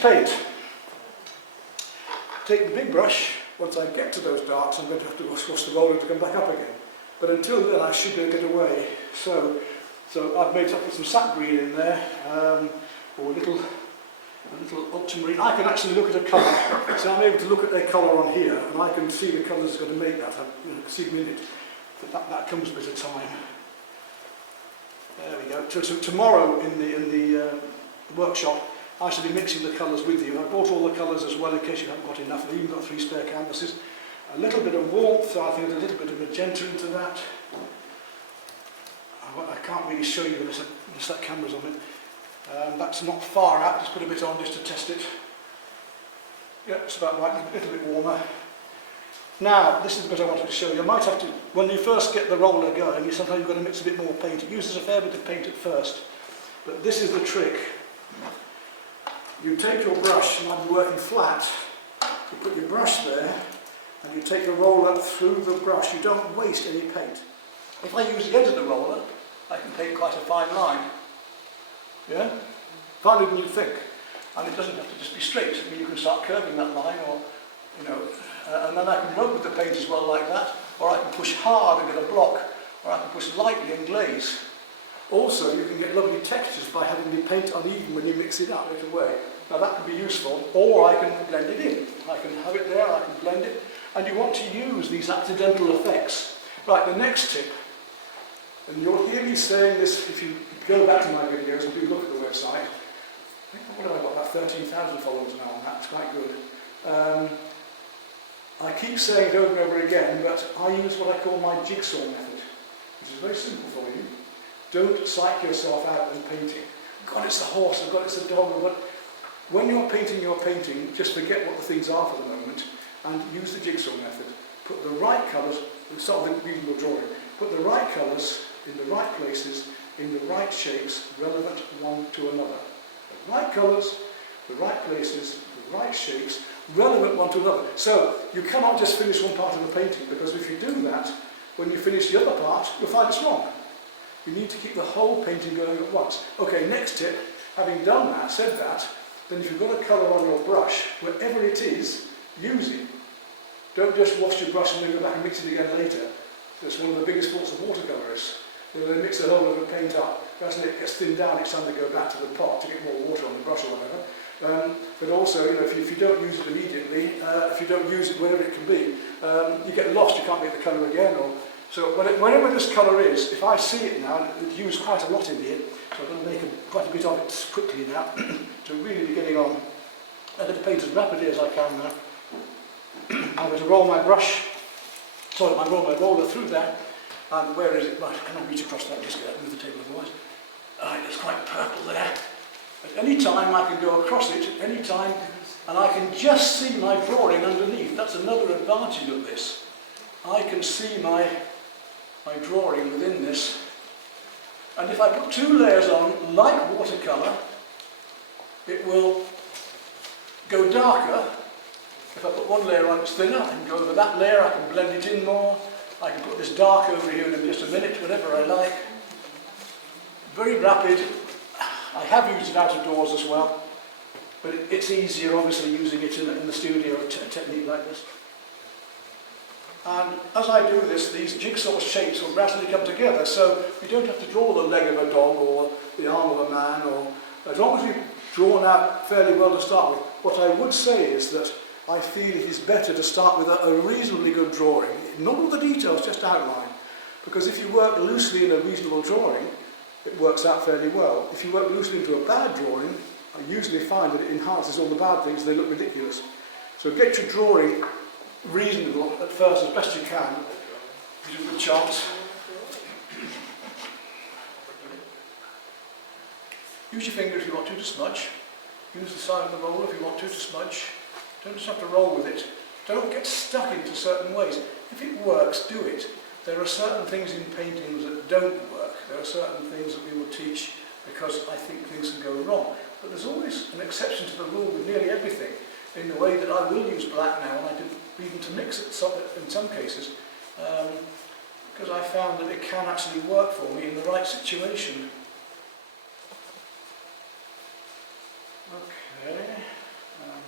paint. Take the big brush. Once I get to those darks, I'm going to have to wash the roller to come back up again. But until then, I should be able to get away. So I've made up with some sap green in there, or a little ultramarine. I can actually look at a colour, so I'm able to look at their colour on here, and I can see the colours that's going to make that. I can see them in it. That comes a bit of time. There we go. So tomorrow in the workshop, I shall be mixing the colours with you. I bought all the colours as well in case you haven't got enough. I've even got 3 spare canvases. A little bit of warmth, so I think a little bit of magenta into that. I can't really show you unless that camera's on it. That's not far out, just put a bit on just to test it. Yeah, it's about right, a little bit warmer. Now, this is the bit I wanted to show you. You might have to, when you first get the roller going, sometimes you've got to mix a bit more paint. It uses a fair bit of paint at first, but this is the trick. You take your brush, and I'm working flat, you put your brush there, and you take the roller through the brush. You don't waste any paint. If I use the edge of the roller, I can paint quite a fine line. Yeah? Finer than you think. And it doesn't have to just be straight. I mean, you can start curving that line, or, you know, and then I can rub with the paint as well like that, or I can push hard and get a block, or I can push lightly and glaze. Also, you can get lovely textures by having the paint uneven when you mix it up right away. Now that can be useful, or I can blend it in. I can have it there, I can blend it, and you want to use these accidental effects. Right, the next tip, and you'll hear me saying this if you go back to my videos and do look at the website. I think what have I got, about 13,000 followers now on that, it's quite good. I keep saying it over and over again, but I use what I call my jigsaw method, which is very simple for you. Don't psych yourself out when painting. God, it's the horse, God, it's the dog. When you're painting your painting, just forget what the things are for the moment and use the jigsaw method. Put the right colours, start with a reasonable drawing, put the right colours in the right places, in the right shapes, relevant one to another. The right colours, the right places, the right shapes, relevant one to another. So you cannot just finish one part of the painting, because if you do that, when you finish the other part, you'll find it's wrong. You need to keep the whole painting going at once. Okay, next tip, having done that, said that, then if you've got a colour on your brush, wherever it is, use it. Don't just wash your brush and then go back and mix it again later. That's one of the biggest faults of watercolourists. They mix a whole lot of paint up, as it gets thinned down, it's time to go back to the pot to get more water on the brush or whatever. But also, you know, if you don't use it immediately, if you don't use it wherever it can be, you get lost, you can't make the colour again. So wherever this colour is, if I see it now, it's used quite a lot in here, so I'm going to make quite a bit of it quickly now, to really be getting on. I'm going to paint as rapidly as I can now. I'm going to roll my brush, roll my roller through there, and where is it? Right, can I reach across that? Just get move the table otherwise. Alright, it's quite purple there. At any time I can go across it, at any time, and I can just see my drawing underneath. That's another advantage of this. I can see my drawing within this, and if I put 2 layers on, like watercolour, it will go darker. If I put 1 layer on, it's thinner. I can go over that layer, I can blend it in more. I can put this dark over here in just a minute, whatever I like. Very rapid. I have used it out of doors as well, but it's easier obviously using it in the studio, a technique like this. And as I do this, these jigsaw shapes will gradually come together, so you don't have to draw the leg of a dog or the arm of a man, or as long as you've drawn out fairly well to start with. What I would say is that I feel it is better to start with a reasonably good drawing, not all the details, just outline, because if you work loosely in a reasonable drawing, it works out fairly well. If you work loosely into a bad drawing, I usually find that it enhances all the bad things, they look ridiculous. So get your drawing reasonable at first as best you can. Give it a good chance. Use your finger if you want to smudge. Use the side of the roller if you want to smudge. Don't just have to roll with it. Don't get stuck into certain ways. If it works, do it. There are certain things in paintings that don't work. There are certain things that we will teach because I think things can go wrong. But there's always an exception to the rule with nearly everything, in the way that I will use black now, and I do even to mix it in some cases, because I found that it can actually work for me in the right situation. Okay.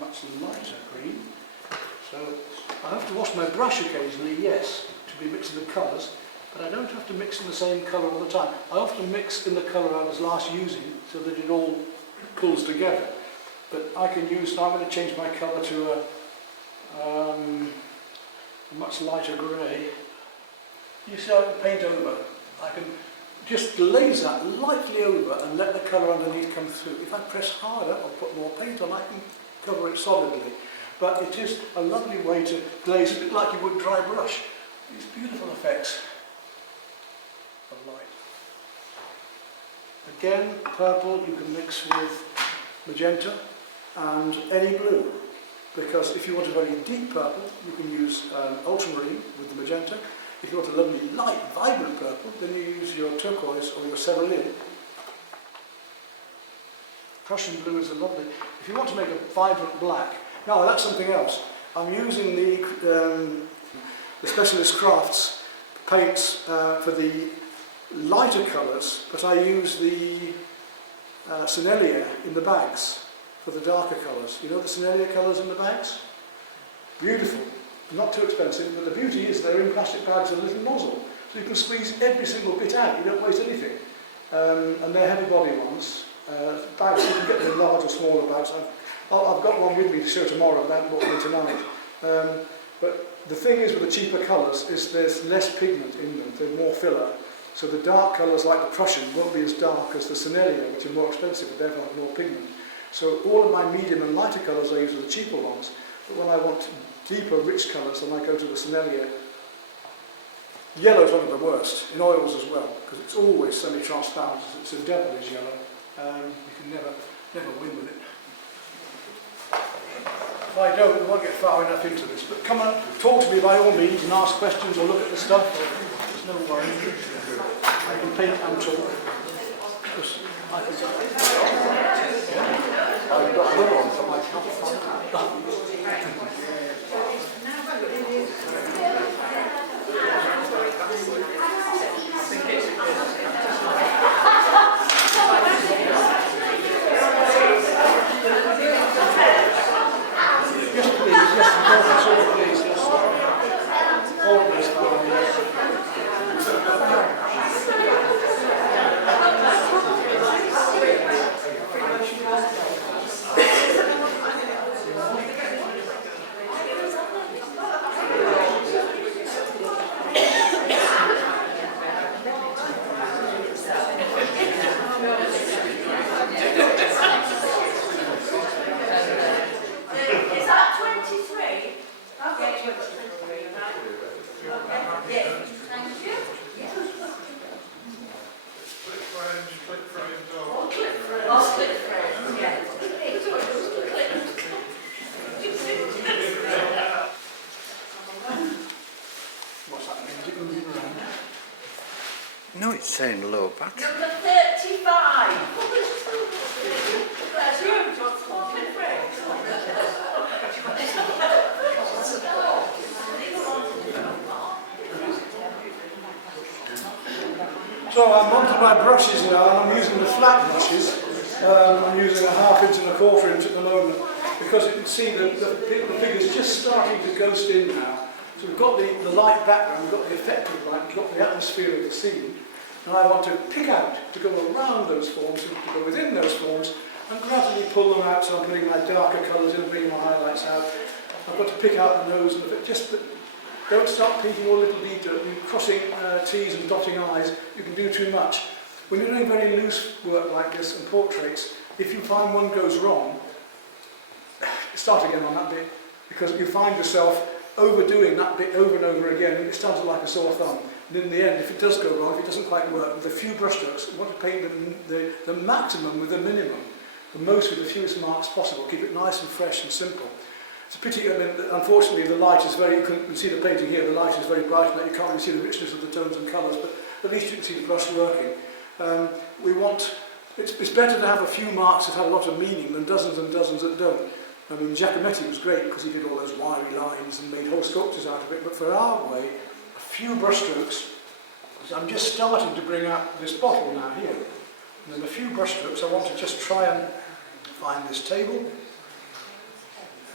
much lighter green. So I have to wash my brush occasionally, yes, to be mixing the colours, but I don't have to mix in the same colour all the time. I often mix in the colour I was last using so that it all pulls together. But I can use, now I'm going to change my colour to a much lighter grey. You see how I can paint over? I can just glaze that lightly over and let the colour underneath come through. If I press harder or put more paint on, I can cover it solidly. But it is a lovely way to glaze, a bit like you would dry brush. These beautiful effects of light. Again, purple you can mix with magenta and any blue. Because if you want a very deep purple, you can use ultramarine with the magenta. If you want a lovely light, vibrant purple, then you use your turquoise or your cerulean. Prussian blue is a lovely. If you want to make a vibrant black, now that's something else. I'm using the Specialist Crafts paints for the lighter colours, but I use the Sennelier in the bags for the darker colours. You know the Sennelier colours in the bags? Beautiful. Not too expensive, but the beauty is they're in plastic bags with a little nozzle, so you can squeeze every single bit out, you don't waste anything. And they're heavy body ones. Bags, you can get them in large or smaller bags. I've got one with me to show tomorrow, I haven't bought one tonight. But the thing is with the cheaper colours is there's less pigment in them, there's more filler. So the dark colours like the Prussian won't be as dark as the Sennelier, which are more expensive but therefore have more pigment. So all of my medium and lighter colours I use are the cheaper ones, but when I want deeper, rich colours, then I go to the Sennelier. Yellow is one of the worst, in oils as well, because it's always semi-transparent. It's a devilish yellow. You can never win with it. If I don't, we won't get far enough into this. But come on, talk to me by all means and ask questions or look at the stuff. There's no worry. I can paint and talk. I've got another one for my camera. No, it's saying low battery. Number 35. There's room to split frames. So I'm onto my brushes now, and I'm using the flat brushes. I'm using a 1/2 inch and a 1/4 inch at the moment, because you can see the figure's just starting to ghost in now. So we've got the light background, we've got the effect of light, we've got the atmosphere of the scene. And I want to pick out, to go around those forms, to go within those forms, and gradually pull them out, so I'm putting my darker colours in, bringing my highlights out. I've got to pick out the nose, and just don't start painting all little detail. You're crossing T's and dotting I's, you can do too much. When you're doing very loose work like this and portraits, if you find one goes wrong, start again on that bit, because you find yourself overdoing that bit over and over again, and it starts like a sore thumb. And in the end, if it does go wrong, if it doesn't quite work, with a few brush strokes, you want to paint the maximum with the minimum, the most with the fewest marks possible. Keep it nice and fresh and simple. It's a pity, I mean, unfortunately, the light is very, you can see the painting here, the light is very bright, and you can't really see the richness of the tones and colours, but at least you can see the brush working. It's better to have a few marks that have a lot of meaning than dozens and dozens that don't. I mean, Giacometti was great because he did all those wiry lines and made whole sculptures out of it, but for our way, a few brush strokes. I'm just starting to bring out this bottle now here. And then a few brush strokes, I want to just try and find this table.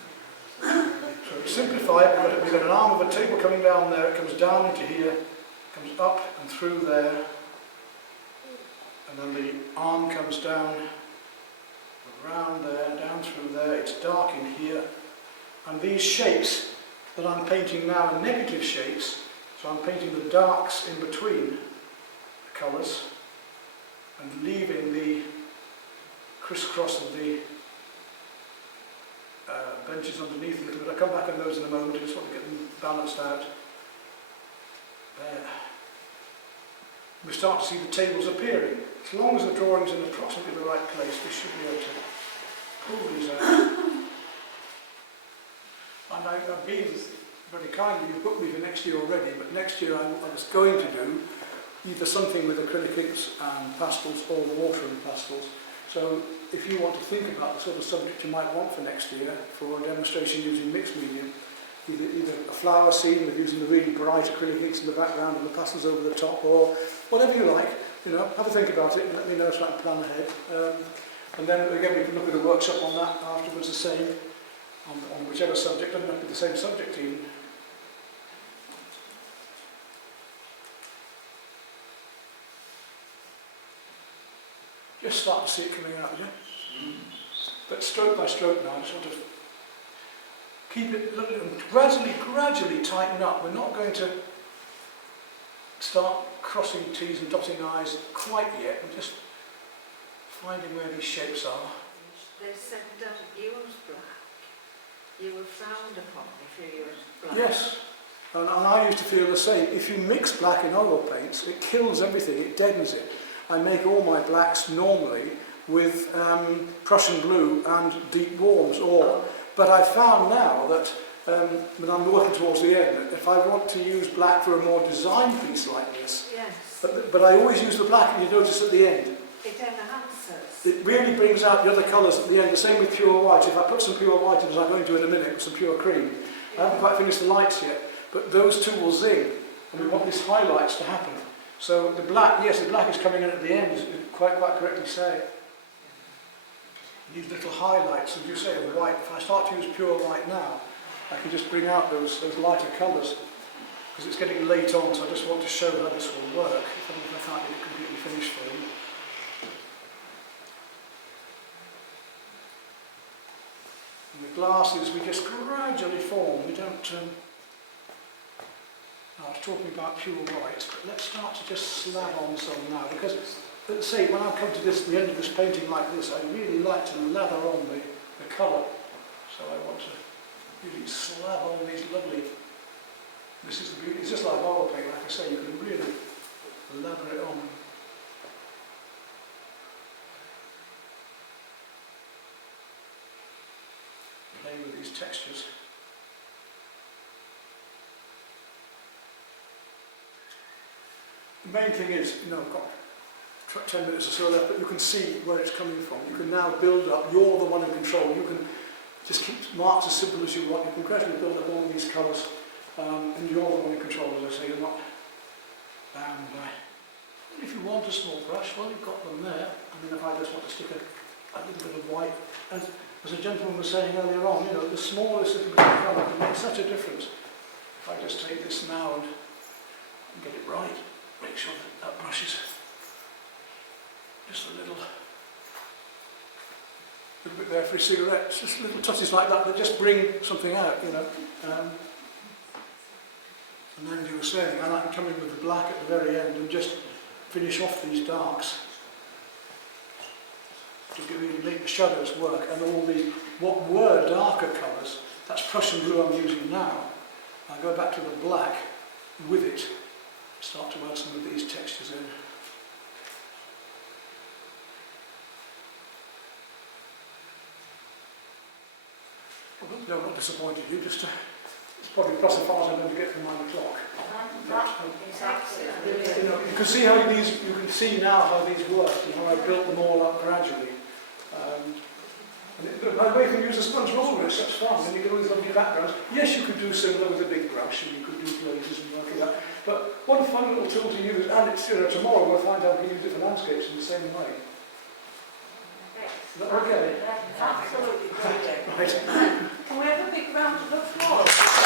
simplify it, we've got an arm of a table coming down there, it comes down into here, comes up and through there, and then the arm comes down, around there, down through there, it's dark in here, and these shapes that I'm painting now are negative shapes, so I'm painting the darks in between the colours, and leaving the crisscross of the benches underneath a little bit. I'll come back on those in a moment, I just want to get them balanced out. There. We start to see the tables appearing. As long as the drawing's in approximately the right place, we should be able to pull these out. And I've been very kindly, you've booked me for next year already, but next year I was going to do either something with acrylic inks and pastels or water and pastels. So if you want to think about the sort of subject you might want for next year for a demonstration using mixed medium, either a flower scene with using the really bright acrylic inks in the background and the pastels over the top, or whatever you like, have a think about it and let me know so I can plan ahead. And then again we can look at a workshop on that afterwards, the same, on whichever subject, doesn't have to be the same subject even. Just start to see it coming out, yeah? But stroke by stroke now, I just want to keep it gradually tighten up. We're not going to start crossing T's and dotting I's quite yet. We're just finding where these shapes are. They said don't use black. You were frowned upon if you used black. Yes, and I used to feel the same. If you mix black in oil paints, it kills everything, it deadens it. I make all my blacks normally with Prussian blue and deep warms, but I found now that when I'm working towards the end, if I want to use black for a more design piece like this, Yes. but I always use the black, and you notice at the end, It enhances. it really brings out the other colours at the end. The same with pure white. If I put some pure white in, as I'm going to in a minute, with some pure cream, I haven't quite finished the lights yet, but those two will zing, and we want these highlights to happen. So the black, yes, the black is coming in at the end, as you quite correctly say. These little highlights, as you say, of white. If I start to use pure white now, I can just bring out those lighter colours, because it's getting late on, so I just want to show how this will work, if I can't get it completely finished for you. And the glasses, we just gradually form, we don't... I was talking about pure white, but let's start to just slab on some now, because, let's say, when I come to the end of this painting like this, I really like to lather on the colour. So I want to really slab on these lovely, this is the beauty, it's just like oil paint, like I say, you can really lather it on. Play with these textures. The main thing is, I've got 10 minutes or so left, but you can see where it's coming from. You can now build up, you're the one in control. You can just keep marks as simple as you want. You can gradually build up all these colours, and you're the one in control, as I say. You're not bound by... And if you want a small brush, well, you've got them there. I mean, if I just want to stick a little bit of white, as a gentleman was saying earlier on, the smallest little bit of colour can make such a difference. If I just take this now and get it right, make sure that brush is just a little bit there for a cigarette, just little touches like that just bring something out, And then, as you were saying, I like to come in with the black at the very end and just finish off these darks to really make the shadows work, and all what were darker colours, that's Prussian blue I'm using now. I go back to the black with it, start to add some of these textures in. No, I'm not disappointed you, just it's probably plus as far as I'm going to get from 9 o'clock. You can see how you can see now how these work and how I built them all up gradually. By the way, you can use a sponge roller, it's such fun, and you get all these lovely backgrounds. Yes, you could do similar with a big brush, and you could do glazes and work like that. But what a fun little tool to use, and it's, tomorrow we'll find out we can use different landscapes in the same way. Is that okay? Absolutely brilliant. Right. Can we have a big round of applause?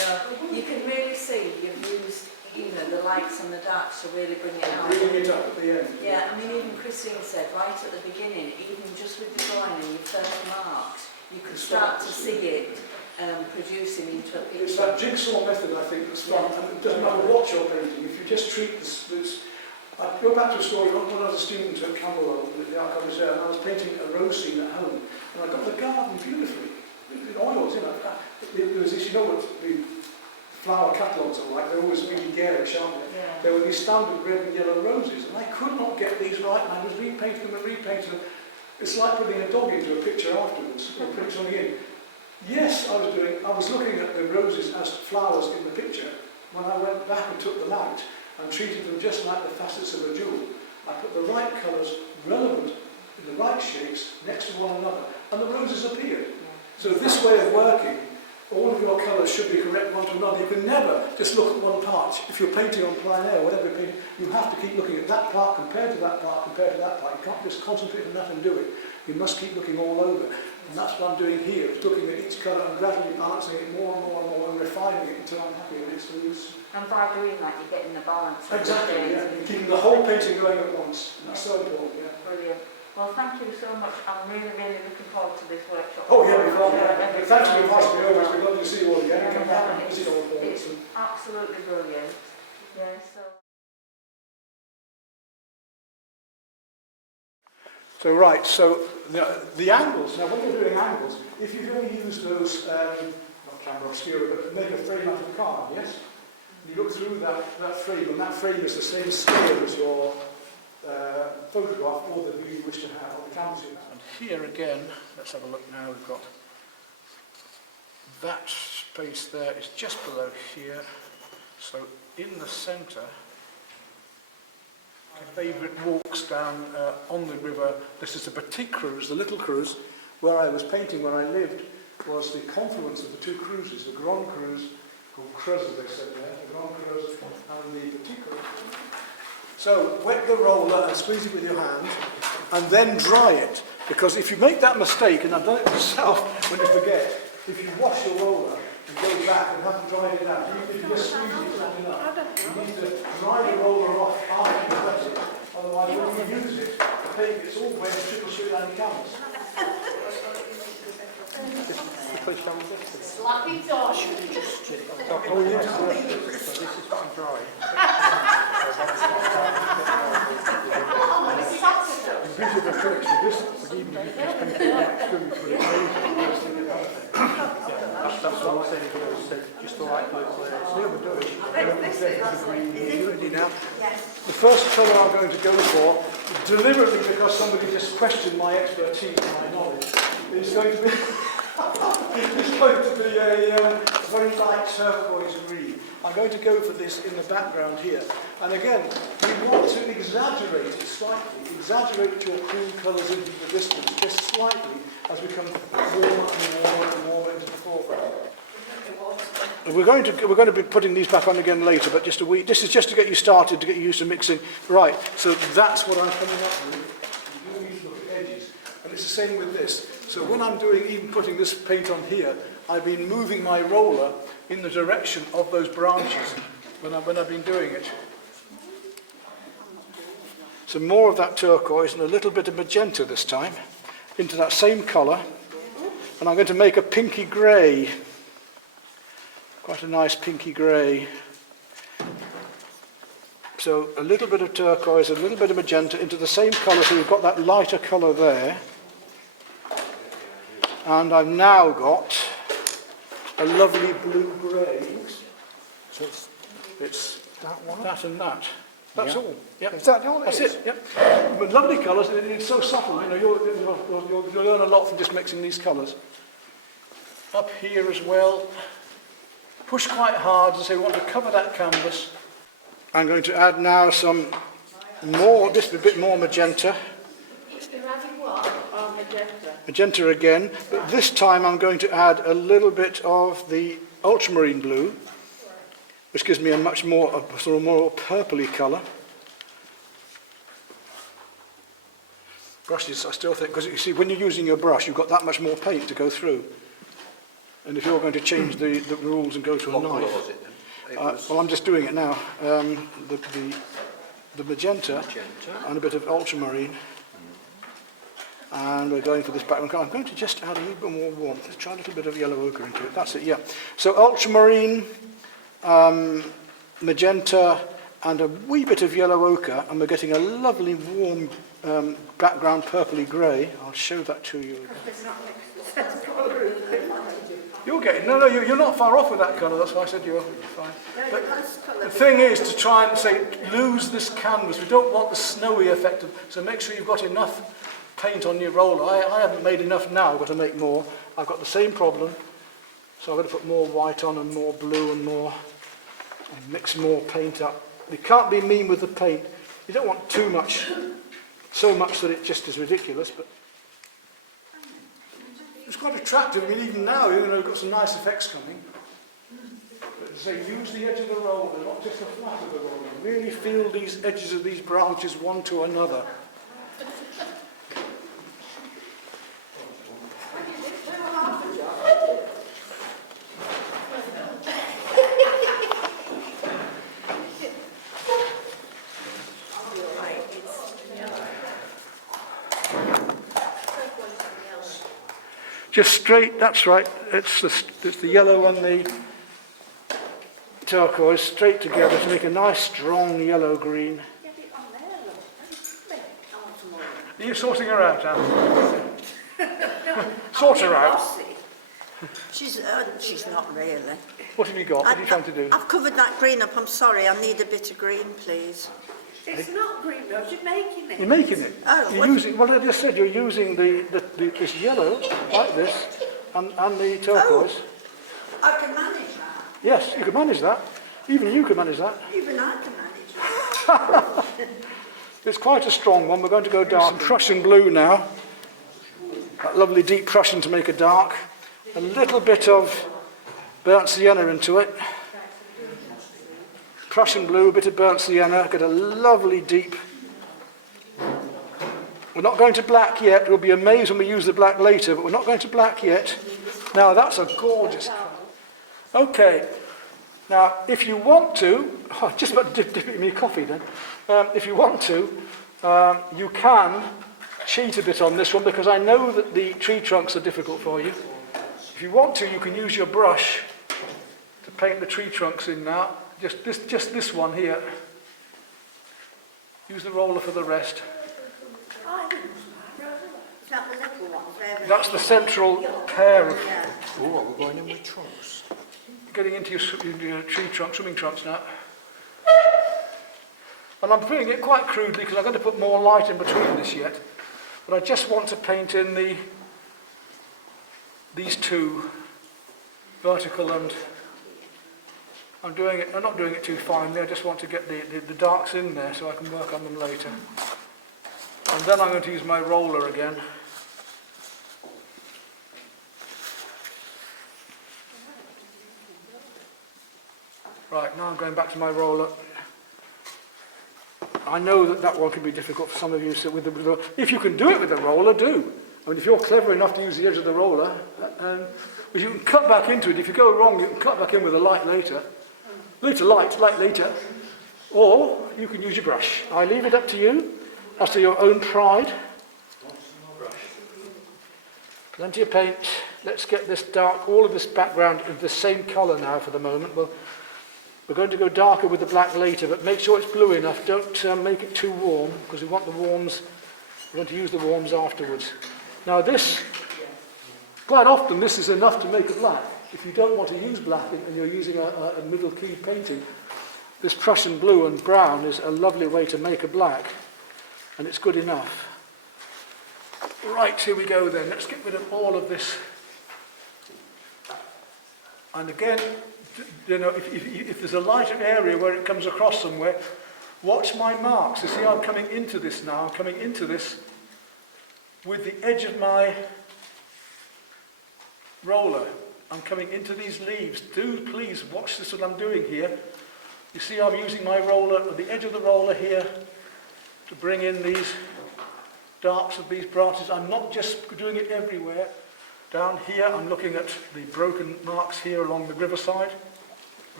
lights and the darks to really bring it out. Bringing it up at the end. Yeah, I mean, even Christine said right at the beginning, even just with the drawing and your first marks, you could start to see it producing into a picture. It's that jigsaw method, I think, that's fun. And it doesn't matter what you're painting. If you just treat this I go back to a story. When I was a student at Camberwell, at the Art College there, and I was painting a rose scene at home, and I got the garden beautifully, in oils, you know. There was this, you know what the flower catalogues are like, they're always really garish, aren't they? Yeah. There were these standard red and yellow roses, and I could not get these right, and I was repainting them and repainting them. It's like putting a dog into a picture afterwards, or putting something in. Yes, I was looking at the roses as flowers in the picture. When I went back and took them out and treated them just like the facets of a jewel, I put the right colours, relevant, in the right shapes, next to one another, and the roses appeared. So this way of working, all of your colours should be correct one to another. You can never just look at one part. If you're painting on plein air, whatever you're painting, you have to keep looking at that part compared to that part compared to that part. You can't just concentrate on that and do it. You must keep looking all over. And that's what I'm doing here, is looking at each colour and gradually balancing it more and more and more and refining it until I'm happy with it. So And by doing that, you're getting the balance. exactly, yeah. You're keeping the whole painting going at once. And that's so important, yeah. Brilliant. Well, thank you so much. I'm really, really looking forward to this workshop. Oh yeah, we've got that. Thanks for inviting me over. It's been lovely to see you all again. Come back and It's visit all the things. absolutely brilliant. Yeah, So right, so the angles, now when you're doing angles, if you're going to use those, not camera obscura, but make a frame out of card, yes? You look through that frame, and that frame is the same scale as your photograph or the view you wish to have on the canvas. And here again, let's have a look now, we've got that space there is just below here, so in the centre, my favourite walks down on the river. This is the Petit Cruise, the little cruise, where I was painting when I lived, was the confluence of the two cruises, the Grand Cruise, called Creuse, as they said there, the Grand Cruise and the Petit Cruise. So wet the roller and squeeze it with your hand, and then dry it, because if you make that mistake, and I've done it myself when you forget, if you wash your roller and go back and haven't dried it out, if you just squeeze it, it's not enough. You need to dry the roller off after you wet it, otherwise when you use it, the paint gets all wet and trickles straight down your canvas. Slappy dog. Oh yes, this is what I'm drawing. The beauty of acrylics with this, but even if you spend it on acrylics with it, that's what I'm saying here, just the right place. Yeah, we're doing it. You ready now? Yes. The first colour I'm going to go for, deliberately because somebody just questioned my expertise and my knowledge, is going to be it's going to be a very light turquoise green. I'm going to go for this in the background here. And again, we want to exaggerate it slightly, exaggerate your cream colours into the distance just slightly as we come warmer and warmer and warmer into the foreground. We're going to be putting these back on again later, but just a wee. This is just to get you started, to get you used to mixing. Right, so that's what I'm coming up with. You do need to look at edges, and it's the same with this. So when I'm doing, even putting this paint on here, I've been moving my roller in the direction of those branches when I've been doing it. So more of that turquoise and a little bit of magenta this time into that same colour, and I'm going to make a pinky grey. Quite a nice pinky grey. So a little bit of turquoise, a little bit of magenta into the same colour, so we've got that lighter colour there. And I've now got a lovely blue-grey. So it's that one, that and that. That's all. Yep. Is that all it That's is? it. Yep. But lovely colours. It's so subtle. You know, you'll learn a lot from just mixing these colours. Up here as well. Push quite hard, as I want to cover that canvas. I'm going to add now some more, just a bit more magenta. You're adding what? Oh, magenta. Magenta again, but this time I'm going to add a little bit of the ultramarine blue, which gives me a much more, a sort of more purpley colour. Brushes, I still think, because you see, when you're using your brush, you've got that much more paint to go through. And if you're going to change the rules and go to a What colour knife, was it then? It was well, I'm just doing it now. The magenta magenta. and a bit of ultramarine. And we're going for this background colour. I'm going to just add a little bit more warmth. Let's try a little bit of yellow ochre into it. That's it, yeah. So ultramarine, magenta, and a wee bit of yellow ochre, and we're getting a lovely warm background purpley grey. I'll show that to you. You're getting, no, you're not far off with that colour. That's why I said you're fine. But the thing is to try and say, lose this canvas. We don't want the snowy effect, so make sure you've got enough paint on your roller. I haven't made enough now, I've got to make more. I've got the same problem, so I've got to put more white on and more blue and mix more paint up. You can't be mean with the paint. You don't want too much, so much that it just is ridiculous, but it's quite attractive. I mean, even now, you've got some nice effects coming. But say, use the edge of the roller, not just the flat of the roller. Really feel these edges of these branches one to another. Just straight, that's right, it's the yellow and the turquoise straight together to make a nice strong yellow-green. Are you sorting her out, Anne? Sort her out. She's not really. What have you got? What are you trying to do? I've covered that green up. I'm sorry. I need a bit of green, please. It's not green rose, you're making it. You're making it. Oh, You're what- using, well, I just said you're using this yellow, like this, and the turquoise. I can manage that. Yes, you can manage that. Even you can manage that. Even I can manage that. It's quite a strong one. We're going to go dark. Some Prussian blue now. That lovely deep Prussian to make a dark. A little bit of burnt sienna into it. Prussian blue, a bit of burnt sienna. Get a lovely deep. We're not going to black yet. We'll be amazed when we use the black later, but we're not going to black yet. Now, that's a gorgeous colour. Okay. Now, if you want to, just about dip it in your coffee then. If you want to, you can cheat a bit on this one because I know that the tree trunks are difficult for you. If you want to, you can use your brush to paint the tree trunks in now. Just this one here. Use the roller for the rest. Is that the little ones? That's the central pair of Yeah. Oh, we're going in with trunks. getting into your tree trunk, swimming trunks now. And I'm doing it quite crudely because I'm going to put more light in between this yet. But I just want to paint in these two, vertical and I'm not doing it too finely, I just want to get the darks in there so I can work on them later. And then I'm going to use my roller again. Right, now I'm going back to my roller. I know that one can be difficult for some of you. So if you can do it with the roller, do. I mean, if you're clever enough to use the edge of the roller, but you can cut back into it. If you go wrong, you can cut back in with a light later. Light later. Or you can use your brush. I leave it up to you, as to your own pride. Plenty of paint. Let's get this dark, all of this background of the same colour now for the moment. We're going to go darker with the black later, but make sure it's blue enough. Don't make it too warm, because we want the warms. We're going to use the warms afterwards. Now this, quite often this is enough to make a black. If you don't want to use black and you're using a middle key painting, this Prussian blue and brown is a lovely way to make a black, and it's good enough. Right, here we go then. Let's get rid of all of this. And again, you know, if there's a lighter area where it comes across somewhere, watch my marks. You see, I'm coming into this now. I'm coming into this with the edge of my roller. I'm coming into these leaves. Do please watch this, what I'm doing here. You see, I'm using my roller, the edge of the roller here, to bring in these darks of these branches. I'm not just doing it everywhere. Down here, I'm looking at the broken marks here along the riverside.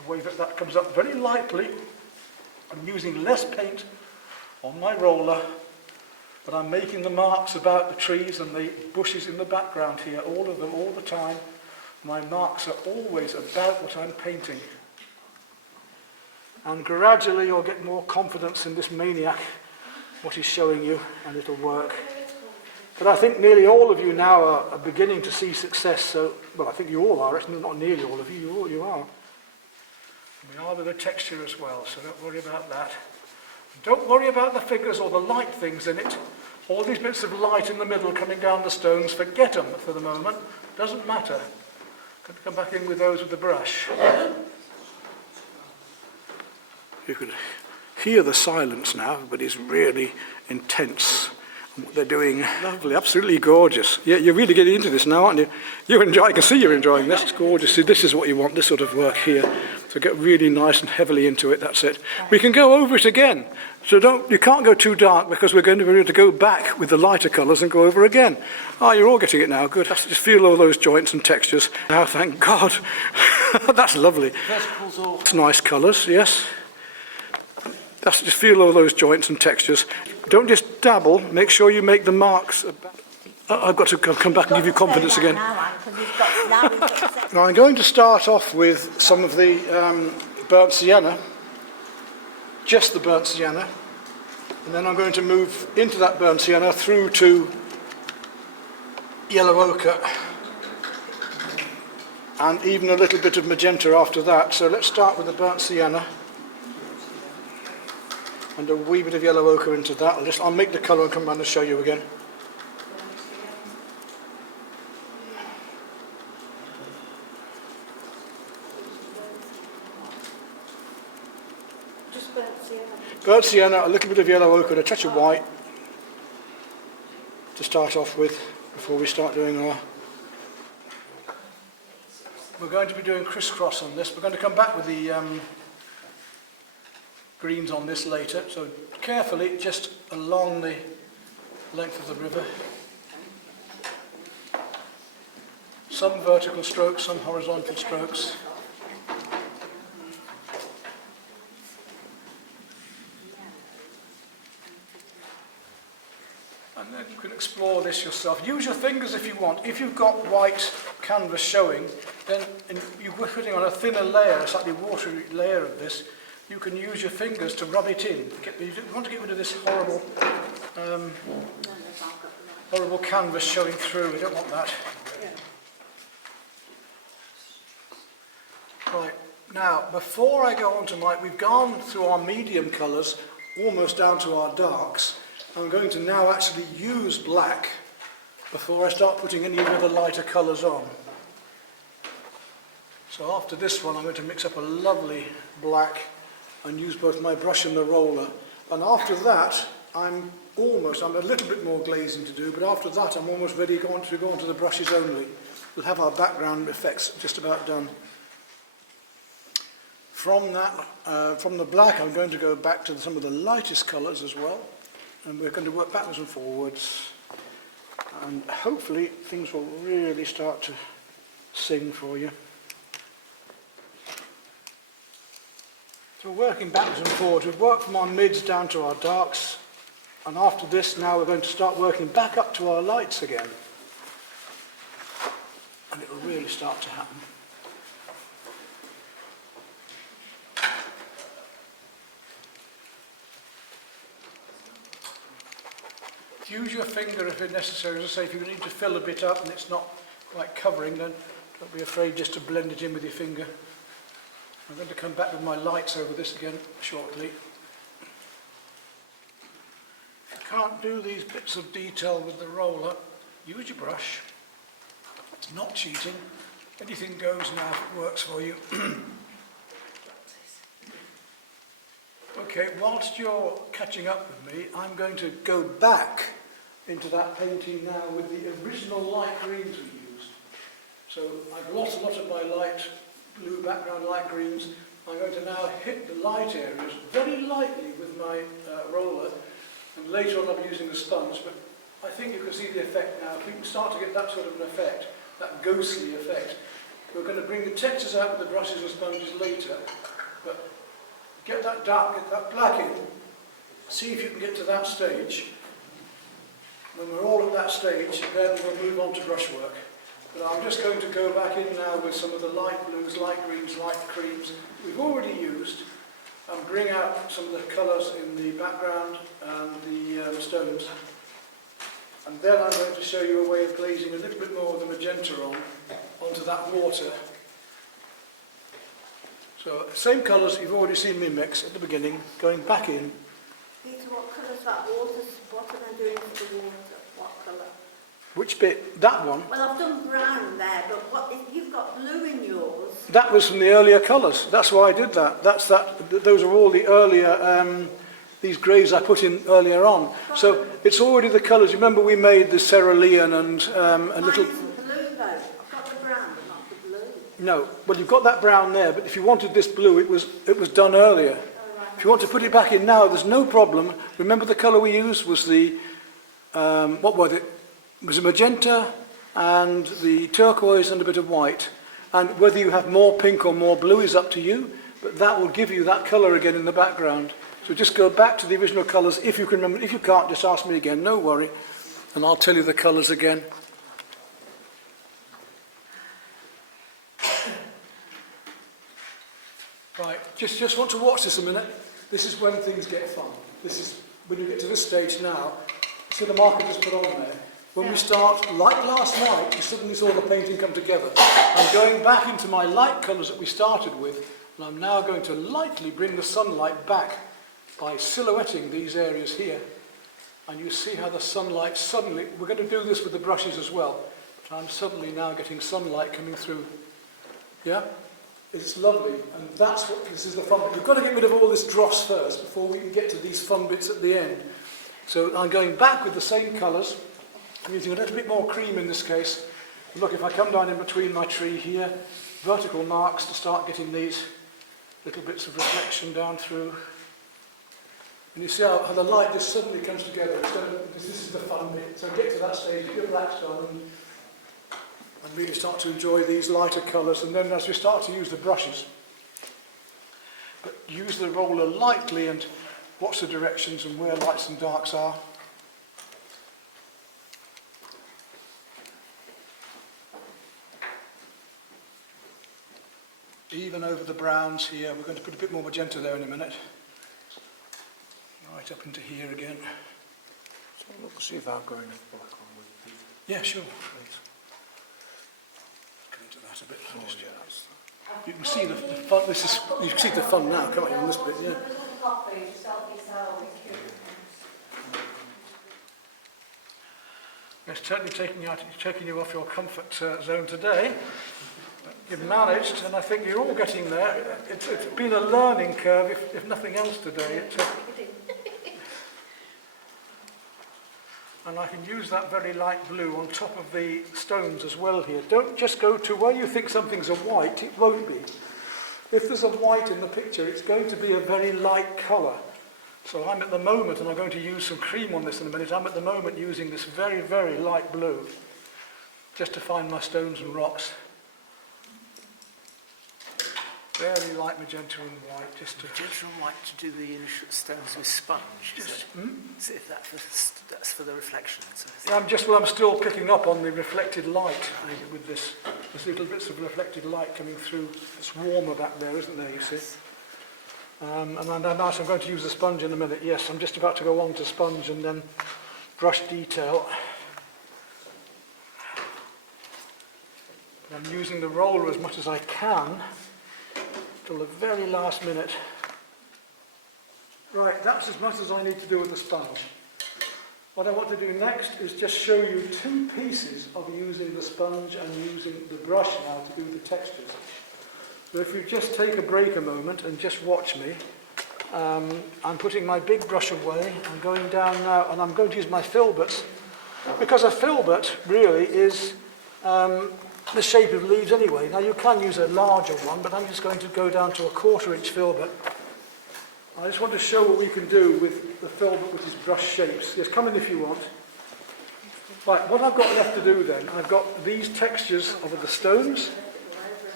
the way that comes up very lightly. I'm using less paint on my roller, but I'm making the marks about the trees and the bushes in the background here, all of them, all the time. My marks are always about what I'm painting. And gradually you'll get more confidence in this maniac, what he's showing you, and it'll work. But I think nearly all of you now are beginning to see success, so, well, I think you all are, it's not nearly all of you, you are. We are with the texture as well, so don't worry about that. Don't worry about the figures or the light things in it. All these bits of light in the middle coming down the stones, forget them for the moment. Doesn't matter. Going to come back in with those with the brush. You can hear the silence now, but it's really intense. What they're doing, lovely, absolutely gorgeous. Yeah, you're really getting into this now, aren't you? You enjoy. I can see you're enjoying this. It's gorgeous. See, this is what you want, this sort of work here. So get really nice and heavily into it. That's it. We can go over it again. So you can't go too dark because we're going to be able to go back with the lighter colours and go over again. Ah, you're all getting it now. Good. Just feel all those joints and textures. Now, thank God. That's lovely. It's nice colours. Yes. Just feel all those joints and textures. Don't just dabble, make sure you make the marks. I've got to come back and give you confidence again. Now I'm going to start off with some of the burnt sienna, just the burnt sienna, and then I'm going to move into that burnt sienna through to yellow ochre, and even a little bit of magenta after that. So let's start with the burnt sienna. And a wee bit of yellow ochre into that. I'll make the colour and come round and show you again. Just burnt sienna. Burnt sienna, a little bit of yellow ochre and a touch of white to start off with before we start doing our... We're going to be doing crisscross on this. We're going to come back with the greens on this later, so carefully just along the length of the river. Some vertical strokes, some horizontal strokes. And then you can explore this yourself. Use your fingers if you want. If you've got white canvas showing, then you're putting on a thinner layer, a slightly watery layer of this. You can use your fingers to rub it in. You want to get rid of this horrible, horrible canvas showing through. We don't want that. Right, now, before I go on to we've gone through our medium colours, almost down to our darks. I'm going to now actually use black before I start putting any of the lighter colours on. So after this one, I'm going to mix up a lovely black and use both my brush and the roller. And after that, I'm a little bit more glazing to do, but after that I'm almost ready to go onto the brushes only. We'll have our background effects just about done. From the black, I'm going to go back to some of the lightest colours as well, and we're going to work backwards and forwards, and hopefully things will really start to sing for you. So we're working backwards and forwards. We've worked from our mids down to our darks, and after this now we're going to start working back up to our lights again, and it will really start to happen. Use your finger if it's necessary. As I say, if you need to fill a bit up and it's not quite covering, then don't be afraid just to blend it in with your finger. I'm going to come back with my lights over this again shortly. If you can't do these bits of detail with the roller, use your brush. It's not cheating. Anything goes now if it works for you. Okay, whilst you're catching up with me, I'm going to go back into that painting now with the original light greens we used. So I've lost a lot of my light blue background, light greens. I'm going to now hit the light areas very lightly with my roller, and later on I'll be using the sponge, but I think you can see the effect now. If you can start to get that sort of an effect, that ghostly effect, We're going to bring the textures out with the brushes and sponges later, but get that dark, get that black in, see if you can get to that stage. When we're all at that stage, then we'll move on to brushwork. But I'm just going to go back in now with some of the light blues, light greens, light creams we've already used, and bring out some of the colours in the background and the stones. And then I'm going to show you a way of glazing a little bit more of the magenta onto that water. So, same colours you've already seen me mix at the beginning, going back in. Peter, what colour's that water? What am I doing for the water? What colour? Which bit? That one? Well, I've done brown there, but what if you've got blue in yours? That was from the earlier colours. That's why I did that. Those are all the earlier, these greys I put in earlier on. So it's already the colours. Remember we made the cerulean and a little... Mine isn't blue though. I've got the brown, but not the blue. No, well you've got that brown there, but if you wanted this blue, it was done earlier. If you want to put it back in now, there's no problem. Remember the colour we used was the, what was it? It was a magenta and the turquoise and a bit of white. And whether you have more pink or more blue is up to you, but that will give you that colour again in the background. So just go back to the original colours if you can remember. If you can't, just ask me again, no worry. And I'll tell you the colours again. Right, just want to watch this a minute. This is when things get fun. This is when you get to this stage now. See the marker just put on there. When we start, like last night, you suddenly saw the painting come together. I'm going back into my light colours that we started with, and I'm now going to lightly bring the sunlight back by silhouetting these areas here. And you see how the sunlight suddenly, we're going to do this with the brushes as well, but I'm suddenly now getting sunlight coming through. Yeah? It's lovely, and that's what, this is the fun bit. You've got to get rid of all this dross first before we can get to these fun bits at the end. So I'm going back with the same colours. I'm using a little bit more cream in this case. Look, if I come down in between my tree here, vertical marks to start getting these little bits of reflection down through. And you see how the light just suddenly comes together. This is the fun bit. So get to that stage, get your blacks done, and really start to enjoy these lighter colours. And then as we start to use the brushes, but use the roller lightly and watch the directions and where lights and darks are. Even over the browns here, we're going to put a bit more magenta there in a minute. Right up into here again. So look, see if I'm going black on with Peter. Yeah, sure. Come into that a bit. Just, you can see the fun. You can see the fun now, can't you? On this bit, yeah. It's certainly taking you off your comfort zone today. You've managed, and I think you're all getting there. It's been a learning curve, if nothing else today. And I can use that very light blue on top of the stones as well here. Don't just go to where you think something's a white, it won't be. If there's a white in the picture, it's going to be a very light colour. So I'm at the moment, and I'm going to use some cream on this in a minute, I'm at the moment using this very, very light blue, just to find my stones and rocks. Very light magenta and white, just to... Magenta and white to do the initial stones with sponge. Just, see if that's for the reflection. So Yeah, I'm still picking up on the reflected light with this. There's little bits of reflected light coming through. It's warmer back there, isn't there, you see? And then nice, I'm going to use the sponge in a minute. Yes, I'm just about to go on to sponge and then brush detail. I'm using the roller as much as I can till the very last minute. Right, that's as much as I need to do with the sponge. What I want to do next is just show you two pieces of using the sponge and using the brush now to do the textures. So if you just take a break a moment and just watch me, I'm putting my big brush away, I'm going down now, and I'm going to use my filberts, because a filbert really is the shape of leaves anyway. Now you can use a larger one, but I'm just going to go down to a 1/4 inch filbert. I just want to show what we can do with the filbert with these brush shapes. Yes, come in if you want. Right, what I've got left to do then, I've got these textures of the stones,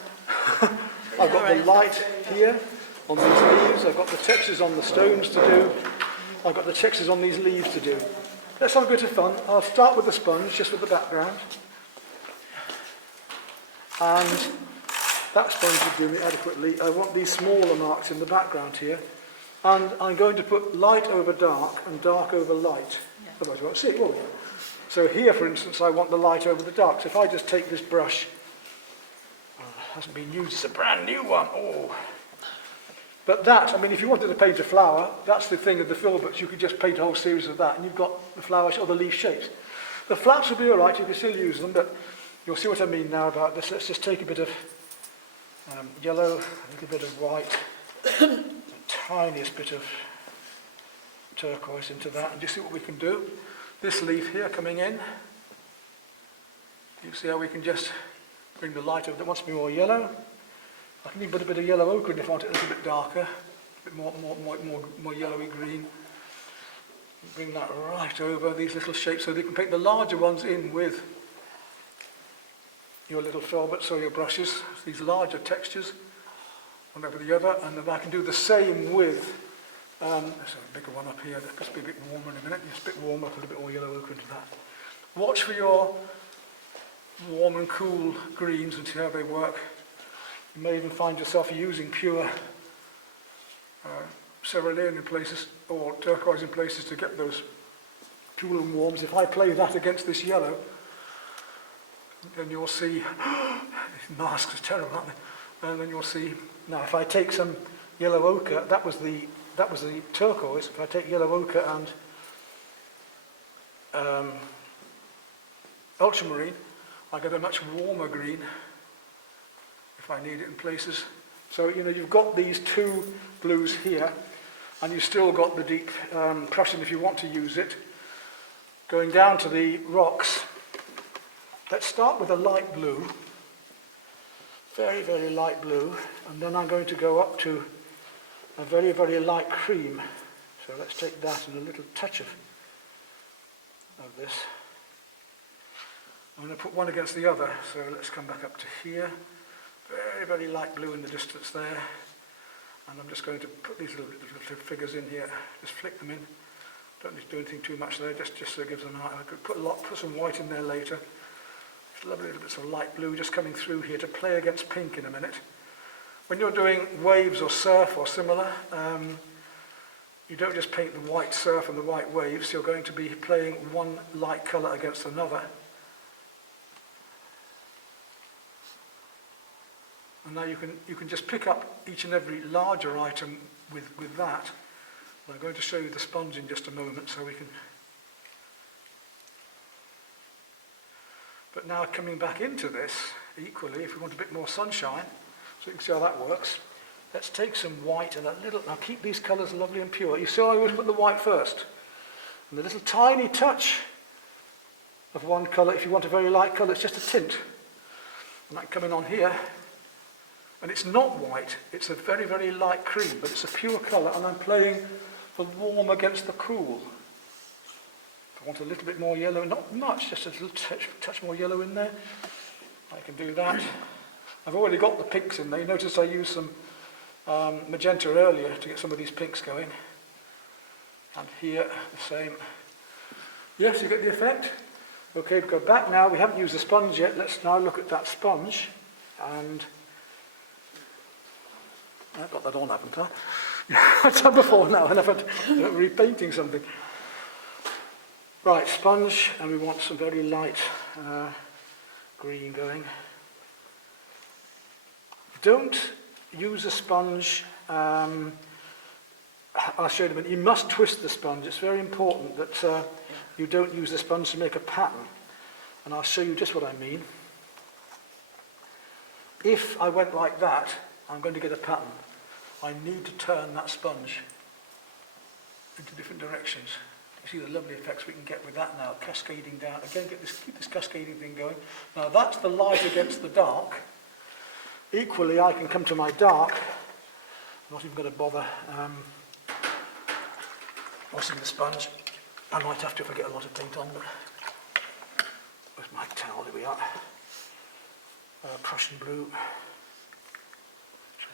got the light here on these leaves, I've got the textures on the stones to do, I've got the textures on these leaves to do. Let's have a bit of fun. I'll start with the sponge, just with the background. And that sponge will do me adequately. I want these smaller marks in the background here. And I'm going to put light over dark and dark over light. Otherwise you won't see it, will you? So here, for instance, I want the light over the dark. So if I just take this brush, hasn't been used, it's a brand new one. Oh. But that, I mean, if you wanted to paint a flower, that's the thing of the filberts. You could just paint a whole series of that, and you've got the flower or the leaf shapes. The flaps will be all right, you can still use them, but you'll see what I mean now about this. Let's just take a bit of yellow, a little bit of white, the tiniest bit of turquoise into that, and just see what we can do. This leaf here coming in, you see how we can just bring the light over that wants to be more yellow. I can even put a bit of yellow ochre in if I want it a little bit darker, a bit more yellowy green. Bring that right over these little shapes so that you can paint the larger ones in with your little filberts or your brushes, these larger textures, one over the other, and then I can do the same with, there's a bigger one up here, that's be a bit warmer in a minute, just a bit warmer, put a bit more yellow ochre into that. Watch for your warm and cool greens and see how they work. You may even find yourself using pure cerulean in places, or turquoise in places to get those cool and warms. If I play that against this yellow, then you'll see, these masks are terrible, aren't they? And then you'll see, now if I take some yellow ochre, that was the turquoise. If I take yellow ochre and ultramarine, I get a much warmer green if I need it in places. So, you know, you've got these two blues here, and you've still got the deep Prussian if you want to use it. Going down to the rocks, let's start with a light blue, very, very light blue, and then I'm going to go up to a very, very light cream. So let's take that and a little touch of this. I'm going to put one against the other, so let's come back up to here. Very, very light blue in the distance there. And I'm just going to put these little figures in here, just flick them in. Don't need to do anything too much there, just so it gives them I could put some white in there later. Just lovely little bits of light blue just coming through here to play against pink in a minute. When you're doing waves or surf or similar, you don't just paint the white surf and the white waves, you're going to be playing one light colour against another. And now you can just pick up each and every larger item with that. And I'm going to show you the sponge in just a moment so we can... But now coming back into this, equally, if we want a bit more sunshine, so you can see how that works, let's take some white and a little... Now keep these colours lovely and pure. You see I always put the white first. And a little tiny touch of one colour, if you want a very light colour, it's just a tint. And that coming on here. And it's not white, it's a very, very light cream, but it's a pure colour, and I'm playing the warm against the cool. If I want a little bit more yellow, not much, just a little touch more yellow in there, I can do that. I've already got the pinks in there. You notice I used some magenta earlier to get some of these pinks going. And here, the same. Yes, you get the effect? Okay, we go back now. We haven't used the sponge yet. Let's now look at that sponge. And I've got that on, haven't I? I've done before now, and I've had repainting something. Right, sponge, and we want some very light green going. Don't use a sponge, I'll show you in a minute. You must twist the sponge. It's very important that you don't use the sponge to make a pattern. And I'll show you just what I mean. If I went like that, I'm going to get a pattern. I need to turn that sponge into different directions. You see the lovely effects we can get with that now, cascading down. Again, keep this cascading thing going. Now that's the light against the dark. Equally, I can come to my dark. I'm not even going to bother washing the sponge. I might have to if I get a lot of paint on, but where's my towel? Here we are. Prussian blue.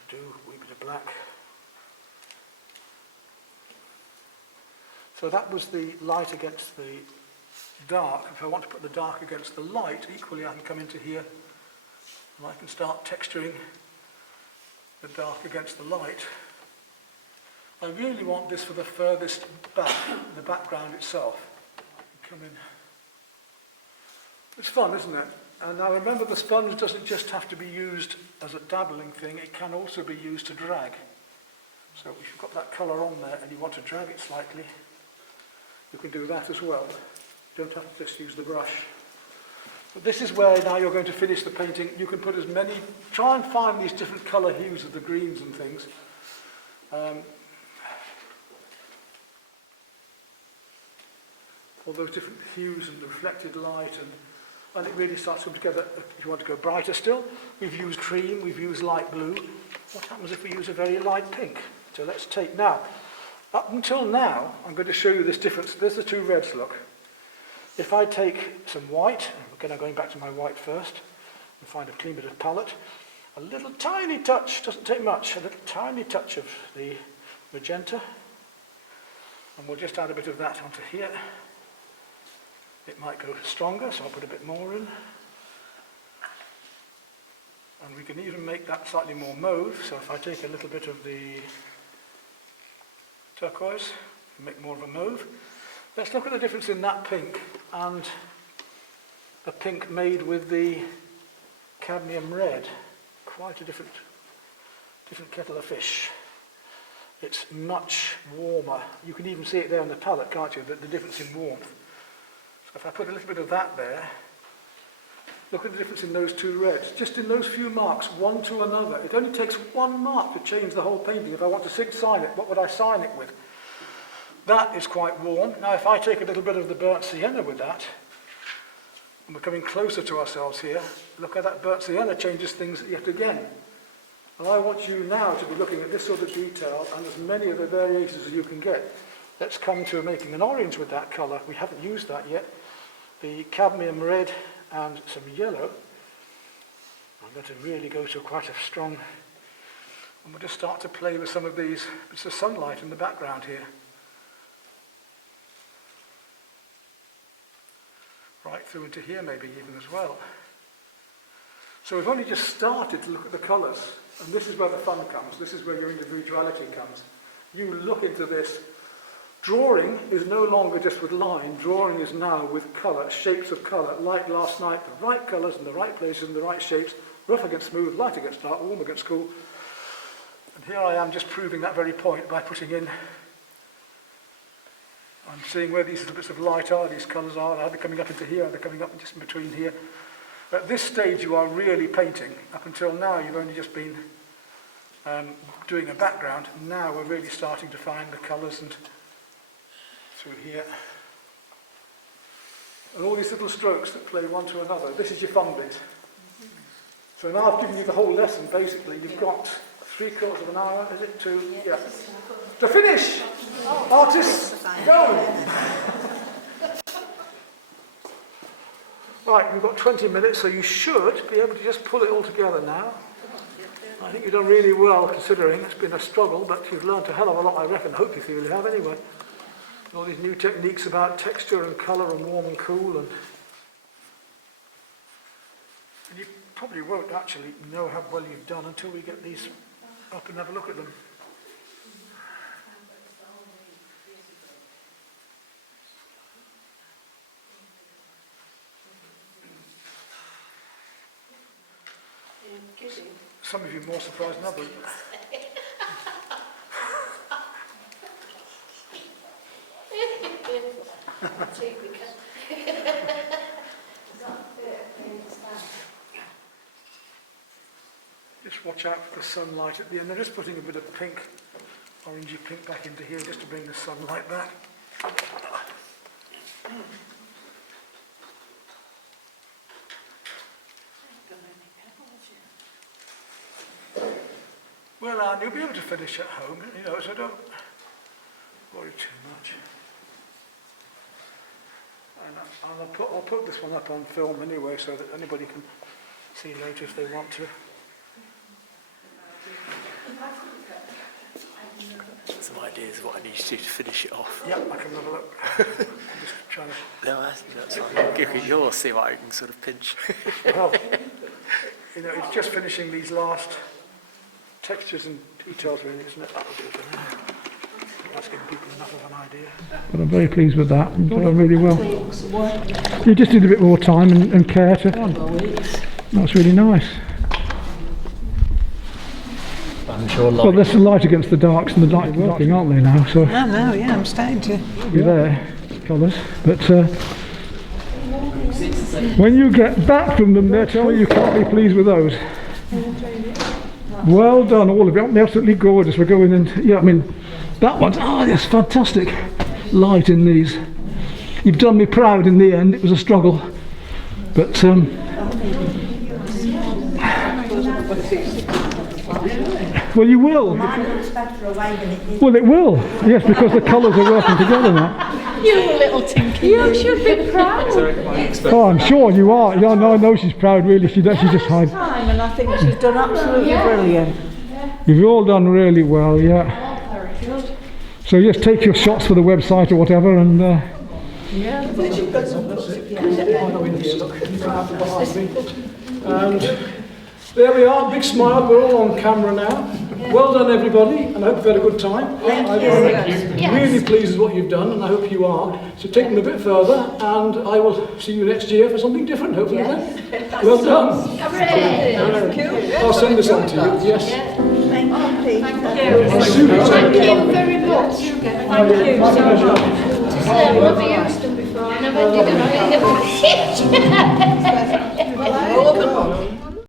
do a wee bit of black. So that was the light against the dark. If I want to put the dark against the light, equally I can come into here and I can start texturing the dark against the light. I really want this for the furthest back, the background itself. Come in. It's fun, isn't it? And now remember, the sponge doesn't just have to be used as a dabbling thing, it can also be used to drag. So if you've got that colour on there and you want to drag it slightly, you can do that as well. You don't have to just use the brush. But this is where now you're going to finish the painting. You can put as many, try and find these different colour hues of the greens and things. All those different hues and the reflected light, and it really starts to come together. If you want to go brighter still, we've used cream, we've used light blue. What happens if we use a very light pink? So let's take now. Up until now, I'm going to show you this difference. There's the two reds, look. If I take some white, again I'm going back to my white first, and find a clean bit of palette, a little tiny touch, doesn't take much, a little tiny touch of the magenta, and we'll just add a bit of that onto here. It might go stronger, so I'll put a bit more in. And we can even make that slightly more mauve, so if I take a little bit of the turquoise, make more of a mauve. Let's look at the difference in that pink and the pink made with the cadmium red. Quite a different kettle of fish. It's much warmer. You can even see it there on the palette, can't you, the difference in warmth. So if I put a little bit of that there, look at the difference in those two reds. Just in those few marks, one to another. It only takes one mark to change the whole painting. If I want to sign it, what would I sign it with? That is quite warm. Now if I take a little bit of the burnt sienna with that, and we're coming closer to ourselves here, look at that burnt sienna changes things yet again. And I want you now to be looking at this sort of detail and as many of the variations as you can get. Let's come to making an orange with that colour. We haven't used that yet. The cadmium red and some yellow. I'm going to really go to quite a strong, and we'll just start to play with some of these bits of sunlight in the background here. Right through into here maybe even as well. So we've only just started to look at the colours, and this is where the fun comes, this is where your individuality comes. You look into this. Drawing is no longer just with line, drawing is now with colour, shapes of colour, like last night, the right colours in the right places and the right shapes, rough against smooth, light against dark, warm against cool. And here I am just proving that very point by putting in, I'm seeing where these little bits of light are, these colours are they're coming up into here, they're coming up just in between here. At this stage you are really painting. Up until now you've only just been doing a background. Now we're really starting to find the colours and through here. And all these little strokes that play one to another. This is your fun bit. So now I've given you the whole lesson basically. You've got 3/4 of an hour, is it, to, yeah. To finish! Artists, go! Right, we've got 20 minutes, so you should be able to just pull it all together now. I think you've done really well considering it's been a struggle, but you've learned a hell of a lot, I reckon. Hope you feel you have anyway. All these new techniques about texture and colour and warm and cool, and you probably won't actually know how well you've done until we get these up and have a look at them. Some of you more surprised than others. Just watch out for the sunlight at the end. They're just putting a bit of pink, orangey pink back into here just to bring the sunlight back. Well, Anne, you'll be able to finish at home, you know, so don't worry too much. And I'll put this one up on film anyway, so that anybody can see later if they want to. ideas of what I need to do to finish it off. Yeah, I can have a look. I'm just trying to... No, that's fine. Give it yours, see what I can sort of pinch. Well, you know, it's just finishing these last textures and details really, isn't it? That'll do for now. That's giving people enough of an idea. But I'm very pleased with that. You've done really well. You just need a bit more time and care to... That's really nice. I'm sure Well, there's some light against the darks and the light working, aren't they now? So I know, yeah, I'm starting to. you're there, colours. But when you get back from them, they tell me you can't be pleased with those. Well done, all of you. They're absolutely gorgeous. We're going in. Yeah, I mean, that one. Oh, there's fantastic light in these. You've done me proud in the end. It was a struggle, but well, you will. Well, it will. Yes, because the colours are working together now. You little tinky. You should be proud. Oh, I'm sure you are. Yeah, no, I know she's proud. Really, she just hides. Time, and I think she's done absolutely brilliant. You've all done really well. Yeah. So yes, take your shots for the website or whatever, and. And there we are, big smile, we're all on camera now. Well done everybody, and I hope you've had a good time. I'm really pleased with what you've done, and I hope you are. So take them a bit further, and I will see you next year for something different, hopefully then. Well done. I'll send this on to you, yes. Thank you, Peter. Thank you very much. Thank you so much. I've never used them before. I never did them.